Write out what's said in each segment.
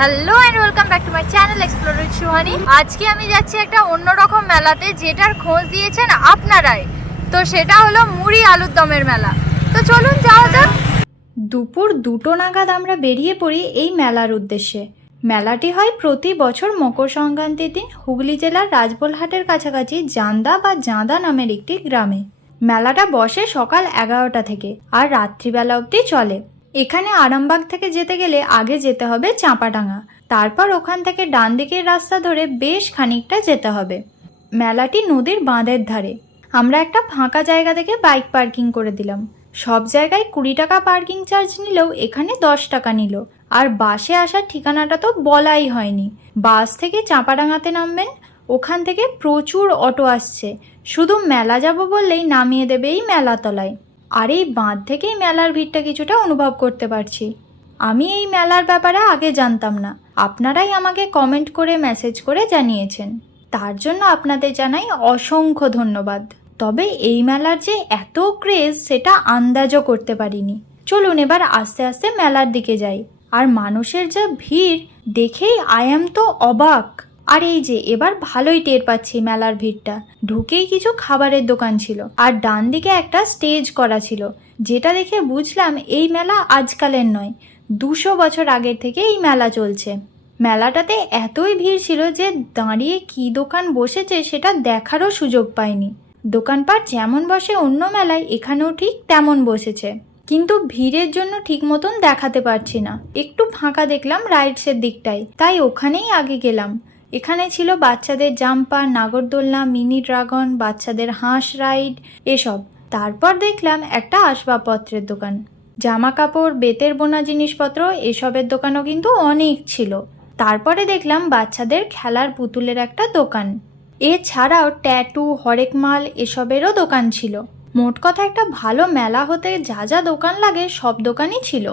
Hello and welcome back to my channel explore Suhani আজকে আমি যাচ্ছি একটা অন্যরকম মেলাতে, যেটার খোঁজ দিয়েছেন আপনারাই। তো সেটা হলো মুড়ি আলুর দমের মেলা। তো চলুন যাওয়া যাক। দুপুর দুটো নাগাদ আমরা বেরিয়ে পড়ি এই মেলার উদ্দেশ্যে। মেলাটি হয় প্রতি বছর মকর সংক্রান্তির দিন হুগলি জেলার রাজবলহাটের কাছাকাছি জান্দা বা জাঁদা নামের একটি গ্রামে। মেলাটা বসে সকাল এগারোটা থেকে আর রাত্রিবেলা অবধি চলে। এখানে আরামবাগ থেকে যেতে গেলে আগে যেতে হবে চাঁপাডাঙ্গা। তারপর ওখান থেকে ডান দিকের রাস্তা ধরে বেশ খানিকটা যেতে হবে। মেলাটি নদীর বাঁধের ধারে। আমরা একটা ফাঁকা জায়গা থেকে বাইক পার্কিং করে দিলাম। সব জায়গায় কুড়ি টাকা পার্কিং চার্জ নিলেও এখানে দশ টাকা নিল। আর বাসে আসার ঠিকানাটা তো বলাই হয়নি। বাস থেকে চাঁপাডাঙ্গাতে নামবেন, ওখান থেকে প্রচুর অটো আসছে। শুধু মেলা যাব বললেই নামিয়ে দেবে এই মেলাতলায়। আর এই বাঁধ থেকেই মেলার ভিড়টা কিছুটা অনুভব করতে পারছি। আমি এই মেলার ব্যাপারে আগে জানতাম না। আপনারাই আমাকে কমেন্ট করে মেসেজ করে জানিয়েছেন। তার জন্য আপনাদের জানাই অসংখ্য ধন্যবাদ। তবে এই মেলার যে এত ক্রেজ, সেটা আন্দাজও করতে পারিনি। চলুন এবার আস্তে আস্তে মেলার দিকে যাই। আর মানুষের যা ভিড়, দেখেই আই এম তো অবাক। আর এই যে, এবার ভালোই টের পাচ্ছি মেলার ভিড়টা। ঢুকেই কিছু খাবারের দোকান ছিল আর ডান দিকে একটা স্টেজ করা ছিল। যেটা দেখে বুঝলাম এই মেলা আজকালের নয়, দুশো বছর আগের থেকে এই মেলা চলছে। মেলাটাতে এতই ভিড় ছিল যে দাঁড়িয়ে কি দোকান বসেছে সেটা দেখারও সুযোগ পাইনি। দোকানপাট যেমন বসে অন্য মেলায়, এখানেও ঠিক তেমন বসেছে। কিন্তু ভিড়ের জন্য ঠিক মতন দেখাতে পারছি না। একটু ফাঁকা দেখলাম রাইডসের দিকটাই তাই ওখানেই আগে গেলাম। এখানে ছিল বাচ্চাদের জাম্পার, নাগরদোলনা, মিনি ড্রাগন, বাচ্চাদের হাঁস রাইড, এসব। তারপর দেখলাম একটা আসবাবপত্রের দোকান। জামা কাপড় বেতের বোনা জিনিসপত্র, এসবের দোকানও কিন্তু অনেক ছিল। তারপরে দেখলাম বাচ্চাদের খেলার পুতুলের একটা দোকান। এছাড়াও ট্যাটু হরেক মাল এসবেরও দোকান ছিল। মোট কথা একটা ভালো মেলা হতে যা যা দোকান লাগে সব দোকানই ছিল।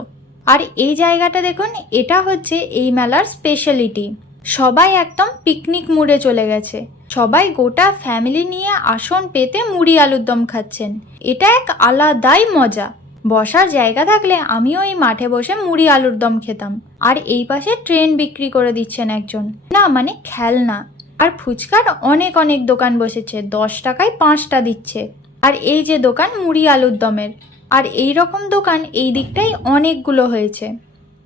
আর এই জায়গাটা দেখুন, এটা হচ্ছে এই মেলার স্পেশালিটি সবাই একদম পিকনিক মুডে চলে গেছে। সবাই গোটা ফ্যামিলি নিয়ে আসন পেতে মুড়ি আলুর দম খাচ্ছেন। এটা এক আলাদাই মজা। বসার জায়গা থাকলে আমিও এই মাঠে বসে মুড়ি আলুর দম খেতাম। আর এই পাশে ট্রেন বিক্রি করে দিচ্ছেন একজন। না মানে খেলনা। আর ফুচকার অনেক অনেক দোকান বসেছে। দশ টাকায় পাঁচটা দিচ্ছে। আর এই যে দোকান মুড়ি আলুর দমের। আর এই রকম দোকান এই দিকটাই অনেকগুলো হয়েছে।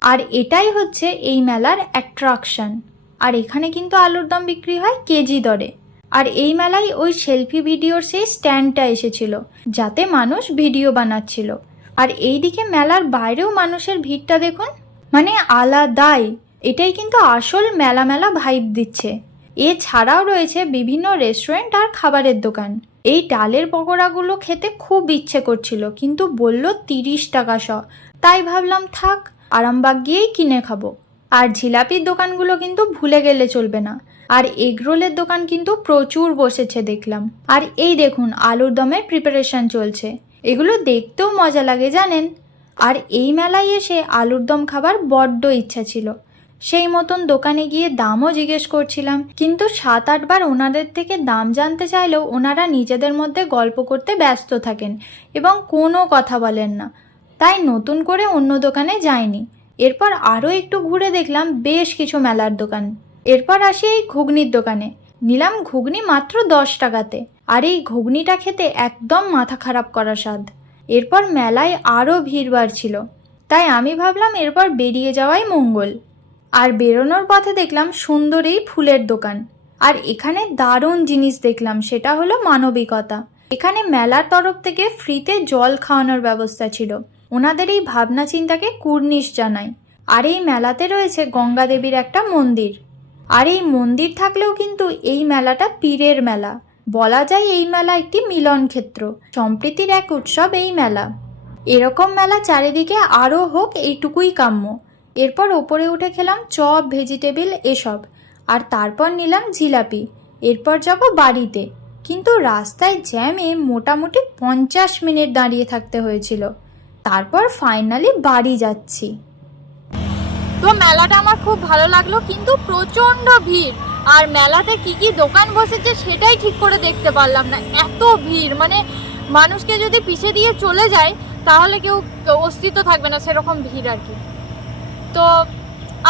আর এটাই হচ্ছে এই মেলার অ্যাট্রাকশন আর এখানে কিন্তু আলুর দম বিক্রি হয় কেজি দরে। আর এই মেলায় ওই সেলফি ভিডিওর সেই স্ট্যান্ডটা এসেছিল, যাতে মানুষ ভিডিও বানাচ্ছিল। আর এইদিকে মেলার বাইরেও মানুষের ভিড়টা দেখুন মানে আলাদাই। এটাই কিন্তু আসল মেলা মেলা ভাইব দিচ্ছে। এছাড়াও রয়েছে বিভিন্ন রেস্টুরেন্ট আর খাবারের দোকান। এই ডালের পকোড়াগুলো খেতে খুব ইচ্ছে করছিল, কিন্তু বলল তিরিশ টাকা শ। তাই ভাবলাম থাক, আরামবাগ গিয়েই কিনে খাব। আর জিলাপির দোকানগুলো কিন্তু ভুলে গেলে চলবে না। আর এগরোলের দোকান কিন্তু প্রচুর বসেছে দেখলাম। আর এই দেখুন, আলুর দমের প্রিপারেশন চলছে। এগুলো দেখতেও মজা লাগে, জানেন? আর এই মেলায় এসে আলুর দম খাবার বড্ড ইচ্ছা ছিল। সেই মতন দোকানে গিয়ে দামও জিজ্ঞেস করছিলাম, কিন্তু সাত আটবার ওনাদের থেকে দাম জানতে চাইলেও ওনারা নিজেদের মধ্যে গল্প করতে ব্যস্ত থাকেন এবং কোনো কথা বলেন না। তাই নতুন করে অন্য দোকানে যাইনি। এরপর আরও একটু ঘুরে দেখলাম বেশ কিছু মেলার দোকান। এরপর আসি এই ঘুগনির দোকানে। নিলাম ঘুগনি মাত্র দশ টাকাতে। আর এই ঘুগনিটা খেতে একদম মাথা খারাপ করা স্বাদ। এরপর মেলায় আরও ভিড় বাড়ছিল তাই আমি ভাবলাম এরপর বেরিয়ে যাওয়াই মঙ্গল। আর বেরোনোর পথে দেখলাম সুন্দর এই ফুলের দোকান। আর এখানে দারুণ জিনিস দেখলাম, সেটা হলো মানবিকতা। এখানে মেলার তরফ থেকে ফ্রিতে জল খাওয়ানোর ব্যবস্থা ছিল। ওনাদের এই ভাবনা চিন্তাকে কুর্নিশ জানাই আর এই মেলাতে রয়েছে গঙ্গা দেবীর একটা মন্দির। আর এই মন্দির থাকলেও কিন্তু এই মেলাটা পীরের মেলা। বলা যায় এই মেলা একটি মিলন ক্ষেত্র। সম্প্রীতির এক উৎসব এই মেলা। এরকম মেলা চারিদিকে আরও হোক এইটুকুই কাম্য। এরপর ওপরে উঠে খেলাম চপ, ভেজিটেবিল এসব। আর তারপর নিলাম জিলাপি। এরপর যাব বাড়িতে। কিন্তু রাস্তায় জ্যামে মোটামুটি পঞ্চাশ মিনিট দাঁড়িয়ে থাকতে হয়েছিল। তারপর ফাইনালি বাড়ি যাচ্ছি। তো মেলাটা আমার খুব ভালো লাগল, কিন্তু প্রচণ্ড ভিড়। আর মেলাতে কি কি দোকান বসেছে সেটাই ঠিক করে দেখতে পারলাম না। এত ভিড় মানে মানুষকে যদি পিছিয়ে দিয়ে চলে যায়, তাহলে কেউ অস্তিত্ব থাকবে না, সেরকম ভিড় আর কি। তো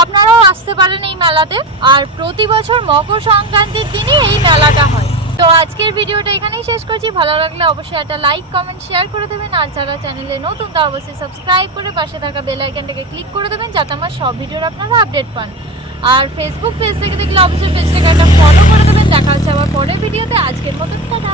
আপনারাও আসতে পারেন এই মেলাতে। আর প্রতি বছর মকর সংক্রান্তির দিনই এই মেলাটা হয়। তো আজকের ভিডিওটা এখানেই শেষ করছি। ভালো লাগলে অবশ্যই একটা লাইক কমেন্ট শেয়ার করে দেবেন। আর যারা চ্যানেলে নতুন তা অবশ্যই সাবস্ক্রাইব করে পাশে থাকা বেল আইকনটাকে ক্লিক করে দেবেন, যাতে আমার সব ভিডিওর আপনারা আপডেট পান। আর ফেসবুক পেজ থেকে দেখলে অবশ্যই পেজটাকে একটা ফলো করে দেবেন। দেখা হচ্ছে আবার পরের ভিডিওতে আজকের মতন, টাটা।